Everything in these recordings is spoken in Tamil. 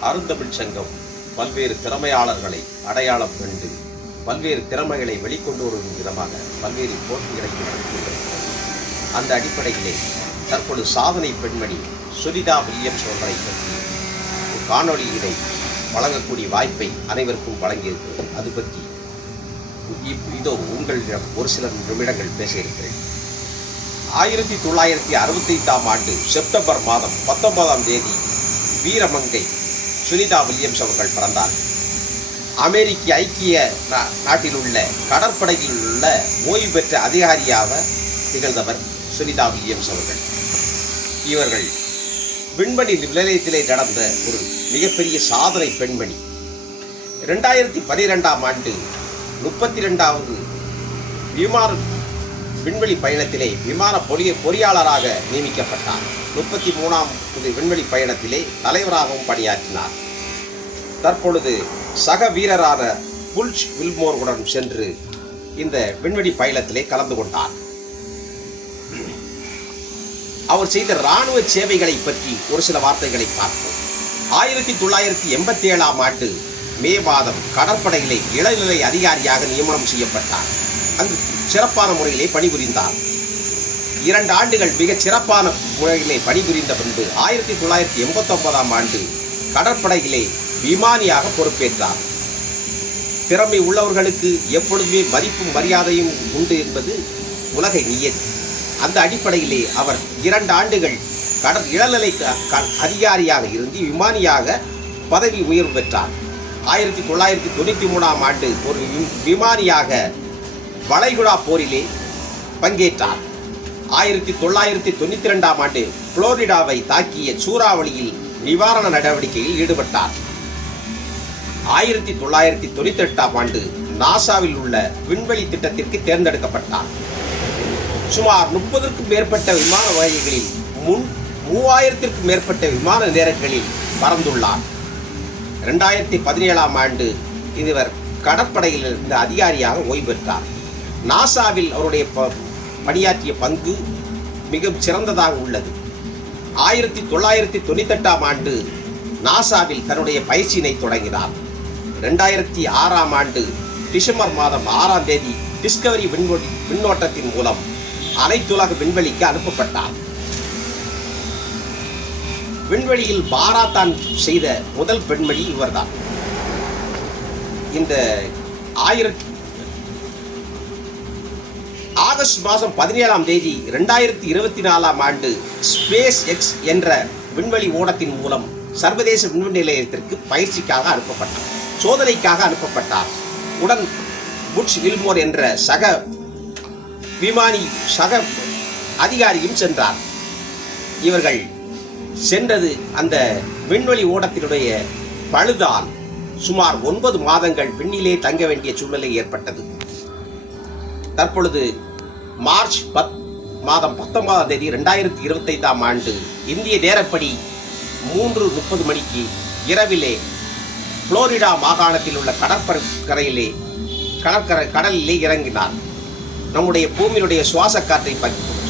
அருந்தமிழ் சங்கம் பல்வேறு திறமையாளர்களை அடையாளம் கண்டு பல்வேறு திறமைகளை வெளிக்கொண்டு வரும் விதமாக பல்வேறு போட்டிகளை நடத்துகிறது அந்த அடிப்படையிலே தற்பொழுது சாதனை பெண்மணி சுனிதா வில்லியம்ஸ் அவர்களை பற்றி ஒரு காணொளியினை வழங்கக்கூடிய வாய்ப்பை அனைவருக்கும் வழங்கியிருக்கிறது. அது பற்றி இதோ உங்களிடம் ஒரு சில நிமிடங்கள் பேசியிருக்கிறேன் ஆயிரத்தி தொள்ளாயிரத்தி அறுபத்தைந்தாம் ஆண்டு செப்டம்பர் மாதம் பத்தொன்பதாம் தேதி வீரமங்கை சுனிதா வில்லியம்ஸ் அவர்கள் பிறந்தார். அமெரிக்க ஐக்கிய நா- நாட்டில் உள்ள கடற்படையில் உள்ள ஓய்வு பெற்ற அதிகாரியாக திகழ்ந்தவர் சுனிதா வில்லியம்ஸ் அவர்கள். இவர்கள் விண்வெளி நிலையத்திலே நடந்த ஒரு மிகப்பெரிய சாதனை பெண்மணி. ரெண்டாயிரத்தி பனிரெண்டாம் ஆண்டு முப்பத்தி ரெண்டாவது விமான விண்வெளி பயணத்திலே விமான பொறிய பொறியாளராக நியமிக்கப்பட்டார். முப்பத்தி மூணாம் விண்வெளி பயணத்திலே தலைவராகவும் பணியாற்றினார். தற்பொழுது சக வீரரான புல்ச் வில்மோருடன் சென்று இந்த விண்வெளி பயணத்திலே கலந்து கொண்டார். அவர் செய்த இராணுவ சேவைகளை பற்றி ஒரு சில வார்த்தைகளை பார்ப்போம். ஆயிரத்தி தொள்ளாயிரத்தி எண்பத்தி ஏழாம் ஆண்டு மே மாதம் கடற்படையிலே இளநிலை அதிகாரியாக நியமனம் செய்யப்பட்டார். அங்கு சிறப்பான முறையிலே பணிபுரிந்தார். இரண்டு ஆண்டுகள் மிகச் சிறப்பான முறையிலே பணிபுரிந்த பின்பு ஆயிரத்தி தொள்ளாயிரத்தி எண்பத்தொன்பதாம் ஆண்டு கடற்படையிலே விமானியாக பொறுப்பேற்றார். திறமை உள்ளவர்களுக்கு எப்பொழுதுமே மதிப்பும் மரியாதையும் உண்டு என்பது உலக நியதி அந்த அடிப்படையிலே அவர் இரண்டு ஆண்டுகள் கடற் இளநிலை க- க- அதிகாரியாக இருந்து விமானியாக பதவி உயர்வு பெற்றார். ஆயிரத்தி தொள்ளாயிரத்தி தொண்ணூற்றி மூணாம் ஆண்டு ஒரு விமானியாக வளைகுடா போரிலே பங்கேற்றார். ஆயிரத்தி தொள்ளாயிரத்தி தொண்ணூற்றி ரெண்டாம் ஆண்டு புளோரிடாவை தாக்கிய சூறாவளியில் நிவாரண நடவடிக்கையில் ஈடுபட்டார். ஆயிரத்தி தொள்ளாயிரத்தி தொண்ணூற்றி எட்டாம் ஆண்டு நாசாவில் உள்ள விண்வெளி திட்டத்திற்கு தேர்ந்தெடுக்கப்பட்டார். சுமார் முப்பதற்கும் மேற்பட்ட விமான வகைகளில் முன் மூவாயிரத்திற்கும் மேற்பட்ட விமான நேரங்களில் பறந்துள்ளார். ரெண்டாயிரத்தி பதினேழாம் ஆண்டு இவர் கடற்படையில் இருந்த அதிகாரியாக ஓய்வு பெற்றார். நாசாவில் அவருடைய ப- பணியாற்றிய பங்கு மிக சிறந்ததாக உள்ளது. ஆயிரத்தி தொள்ளாயிரத்தி தொண்ணூத்தெட்டாம் ஆண்டு நாசாவில் தன்னுடைய பயிற்சியினை தொடங்கினார். ரெண்டாயிரத்தி ஆறாம் ஆண்டு டிசம்பர் மாதம் ஆறாம் தேதி டிஸ்கவரி விண்வெ விண்ணோட்டத்தின் மூலம் அனைத்துலக விண்வெளிக்கு அனுப்பப்பட்டார். விண்வெளியில் பாராத்தான் செய்த முதல் பெண்மணி இவர்தான். இந்த ஆயிரத்தி ஆகஸ்ட் மாதம் பதினேழாம் தேதி ரெண்டாயிரத்தி இருபத்தி நாலாம் ஆண்டு ஸ்பேஸ் எக்ஸ் என்ற விண்வெளி ஓடத்தின் மூலம் சர்வதேச விண்வெளி நிலையத்திற்கு பயிற்சிக்காக அனுப்பப்பட்டார். சோதனைக்காக அனுப்பப்பட்டார். உடன் புட்ச் வில்மோர் என்ற சக விமானி சக அதிகாரியும் சென்றார். இவர்கள் சென்றது அந்த விண்வெளி ஓடத்தினுடைய பழுதால் சுமார் ஒன்பது மாதங்கள் விண்ணிலே தங்க வேண்டிய சூழ்நிலை ஏற்பட்டது. தற்பொழுது மார்ச் பத் மாதம் பத்தொன்பதாம் தேதி ரெண்டாயிரத்தி இருபத்தைந்தாம் ஆண்டு இந்திய நேரப்படி மூன்று முப்பது மணிக்கு இரவிலே புளோரிடா மாகாணத்தில் உள்ள கடற்கரையிலே கடற்கரை கடலிலே இறங்கினார். நம்முடைய பூமியினுடைய சுவாச காற்றை ப-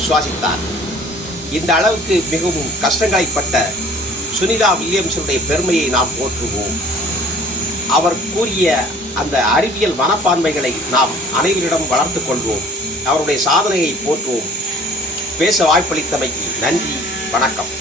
சுவாசித்தார். இந்த அளவுக்கு மிகவும் கஷ்டங்களைப்பட்ட சுனிதா வில்லியம்ஸுடைய பெருமையை நாம் போற்றுவோம். அவர் கூறிய அந்த அறிவியல் மனப்பான்மைகளை நாம் அனைவரிடம் வளர்த்து கொள்வோம். அவருடைய சாதனையை போற்றுவோம். பேச வாய்ப்பளித்தமைக்கு நன்றி வணக்கம்.